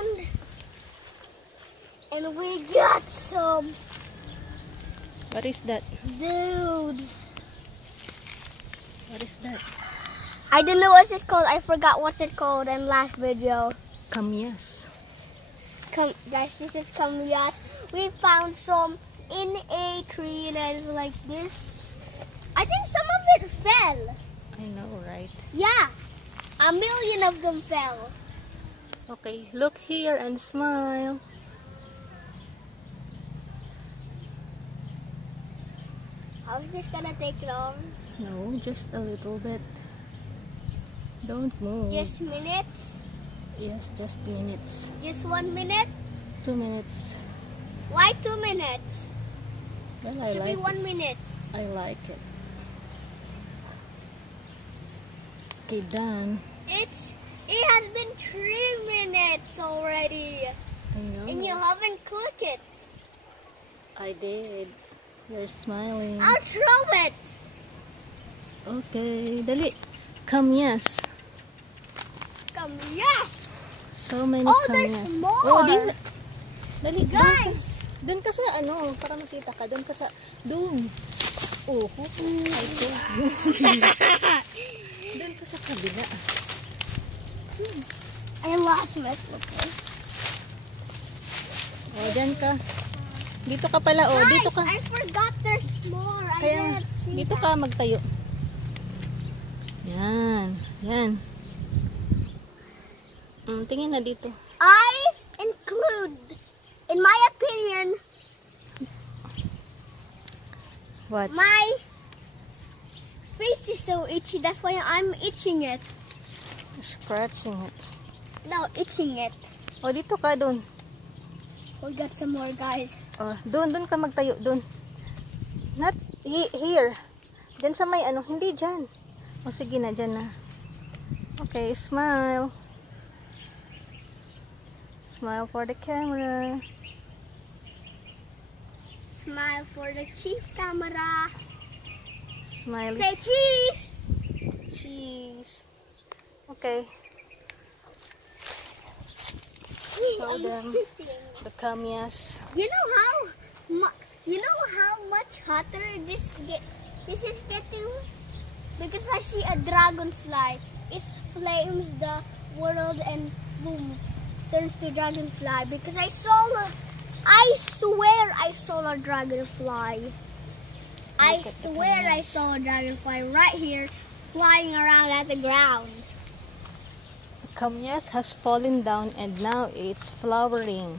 around and we got some. What is that? Dudes. What is that? I don't know what's it called. I forgot what's it called in last video. Kamyas. Guys, this is kamyas. We found some in a tree that is like this. I think some of it fell. I know, right? Yeah, 1,000,000 of them fell. Okay, look here and smile. How is this gonna take long? No, just a little bit. Don't move. Just minutes? Yes, just minutes. Just 1 minute? 2 minutes. Why 2 minutes? Well, I Should like be 1 minute. I like it. Okay, done. It has been 3 minutes already. I know. And you haven't clicked it. I did. You're smiling. I'll throw it. Okay, dali. Kamyas. Kamyas. So many Oh, kamyas. there's more. Oh, dali. Guys. Doon ka sa ano, para makita ka. Doon ka sa, doon. Oh, I told you. Doon ka sa kabila. I lost my slipper. Oh, dyan ka. Dito ka pala, oh. Guys, Dito ka. I forgot there's more. I Kaya, didn't see dito that. ka magtayo. Yan. Yan. Tingin na dito. I include, in my opinion, What? my face is so itchy. That's why I'm itching it. Scratching it. No, itching it. Oh, dito ka, doon. We got some more, guys. Oh, doon ka magtayo, doon. Not here. Diyan sa may ano, hindi dyan. O sige na, dyan na. Okay, smile. Smile for the camera. Smile for the cheese camera. Smile. Say cheese. Cheese. Okay. Show I'm them sitting. the kamyas. You know how much hotter this is getting? Because I see a dragonfly. It flames the world and boom, turns to dragonfly. Because I swear I saw a dragonfly. I swear I saw a dragonfly right here flying around at the ground. Kamyas has fallen down and now it's flowering.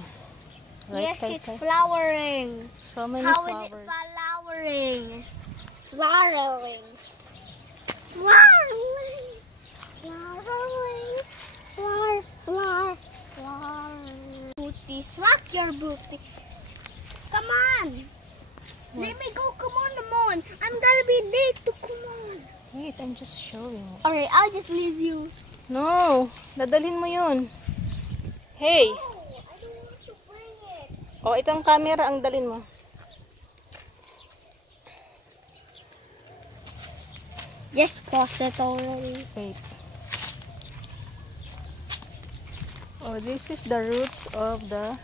Right, Yes, Kai it's Kai? flowering. So many How is flowers. it flowering? Flowering. Flowering. Flowering. Flower. Booty. Smack your booty. Come on. Let me go. Come on. I'm gonna be late to come on. Wait, I'm just showing it. Alright, I'll just leave you. No, dadalhin mo yun. Hey. No, I don't want to bring it. Oh, itong camera ang dalhin mo. Just pause it already. Wait. Oh, this is the roots of the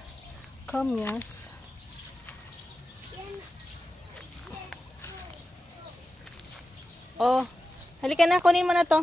kamyas. Oh, halika na, kunin mo na to.